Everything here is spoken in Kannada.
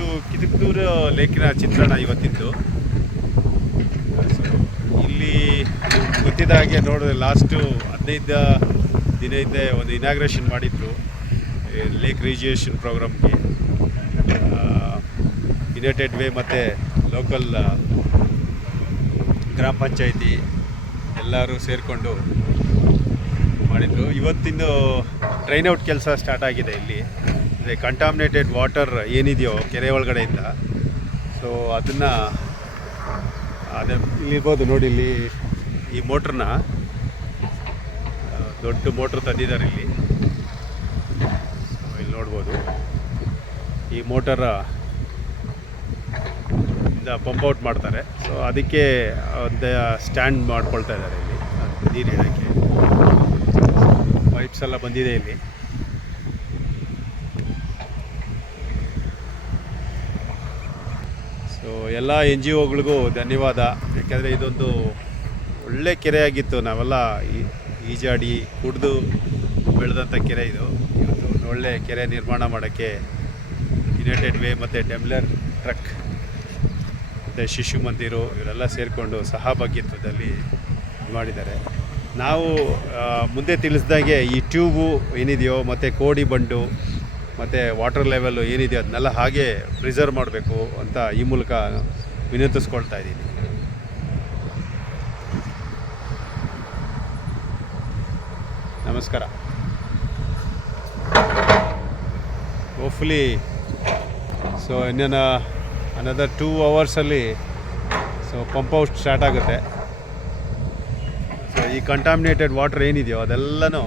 ಇದು ಕಿದಕ್ನೂರು ಲೇಕಿನ ಚಿತ್ರಣ ಇವತ್ತಿದ್ದು. ಸೊ ಇಲ್ಲಿ ಗೊತ್ತಿದ್ದ ಹಾಗೆ ನೋಡಿದ್ರೆ ಲಾಸ್ಟು 15 ದಿನ ಹಿಂದೆ ಒಂದು ಇನಾಗ್ರೇಷನ್ ಮಾಡಿದ್ರು ಲೇಕ್ ರಿಜಿಯೇಷನ್ ಪ್ರೋಗ್ರಾಮ್ಗೆ. ಯುನೈಟೆಡ್ ವೇ ಮತ್ತು ಲೋಕಲ್ ಗ್ರಾಮ ಪಂಚಾಯಿತಿ ಎಲ್ಲರೂ ಸೇರಿಕೊಂಡು ಮಾಡಿದರು. ಇವತ್ತಿಂದು ಟ್ರೈನ್ ಔಟ್ ಕೆಲಸ ಸ್ಟಾರ್ಟ್ ಆಗಿದೆ ಇಲ್ಲಿ. ಅಂದರೆ ಕಂಟಾಮಿನೇಟೆಡ್ ವಾಟರ್ ಏನಿದೆಯೋ ಕೆರೆ ಒಳಗಡೆಯಿಂದ, ಸೊ ಅದನ್ನು ಇಲ್ಲಿರ್ಬೋದು ನೋಡಿ. ಇಲ್ಲಿ ಈ ಮೋಟ್ರನ್ನ ದೊಡ್ಡ ಮೋಟ್ರ್ ತಂದಿದ್ದಾರೆ ಇಲ್ಲಿ. ಇಲ್ಲಿ ನೋಡ್ಬೋದು ಈ ಮೋಟರ್ ಇಂದ ಪಂಪ್ ಔಟ್ ಮಾಡ್ತಾರೆ. ಸೊ ಅದಕ್ಕೆ ಒಂದು ಸ್ಟ್ಯಾಂಡ್ ಮಾಡ್ಕೊಳ್ತಾ ಇದ್ದಾರೆ ಇಲ್ಲಿ ನೀರು ಇಡೋಕ್ಕೆ. ಪೈಪ್ಸ್ ಎಲ್ಲ ಬಂದಿದೆ ಇಲ್ಲಿ. ಸೊ ಎಲ್ಲ NGOಗಳಿಗೂ ಧನ್ಯವಾದ. ಯಾಕೆಂದರೆ ಇದೊಂದು ಒಳ್ಳೆ ಕೆರೆಯಾಗಿತ್ತು. ನಾವೆಲ್ಲ ಈಜಾಡಿ ಕುಡಿದು ಬೆಳೆದಂಥ ಕೆರೆ ಇದು. ಇವತ್ತು ಒಂದು ಒಳ್ಳೆ ಕೆರೆ ನಿರ್ಮಾಣ ಮಾಡೋಕ್ಕೆ ಯುನೈಟೆಡ್ ವೇ ಮತ್ತು ಡೆಮ್ಲರ್ ಟ್ರಕ್ ಮತ್ತು ಶಿಶು ಮಂದಿರು ಇವರೆಲ್ಲ ಸೇರಿಕೊಂಡು ಸಹಭಾಗಿತ್ವದಲ್ಲಿ ಮಾಡಿದ್ದಾರೆ. ನಾವು ಮುಂದೆ ತಿಳಿಸಿದಾಗೆ ಈ ಟ್ಯೂಬು ಏನಿದೆಯೋ ಮತ್ತು ಕೋಡಿ ಬಂಡು ಮತ್ತು ವಾಟರ್ ಲೆವೆಲ್ಲು ಏನಿದೆಯೋ ಅದನ್ನೆಲ್ಲ ಹಾಗೆ ಪ್ರಿಸರ್ವ್ ಮಾಡಬೇಕು ಅಂತ ಈ ಮೂಲಕ ವಿನಂತಿಸ್ಕೊಳ್ತಾ ಇದ್ದೀನಿ. ನಮಸ್ಕಾರ. ಹೋಪ್ಫುಲಿ ಸೊ ಇನ್ನೇನು ಅನದರ್ 2 ಅವರ್ಸಲ್ಲಿ ಸೊ ಪಂಪ್ ಔಟ್ ಸ್ಟಾರ್ಟ್ ಆಗುತ್ತೆ. ಸೊ ಈ ಕಂಟಾಮಿನೇಟೆಡ್ ವಾಟರ್ ಏನಿದೆಯೋ ಅದೆಲ್ಲನೂ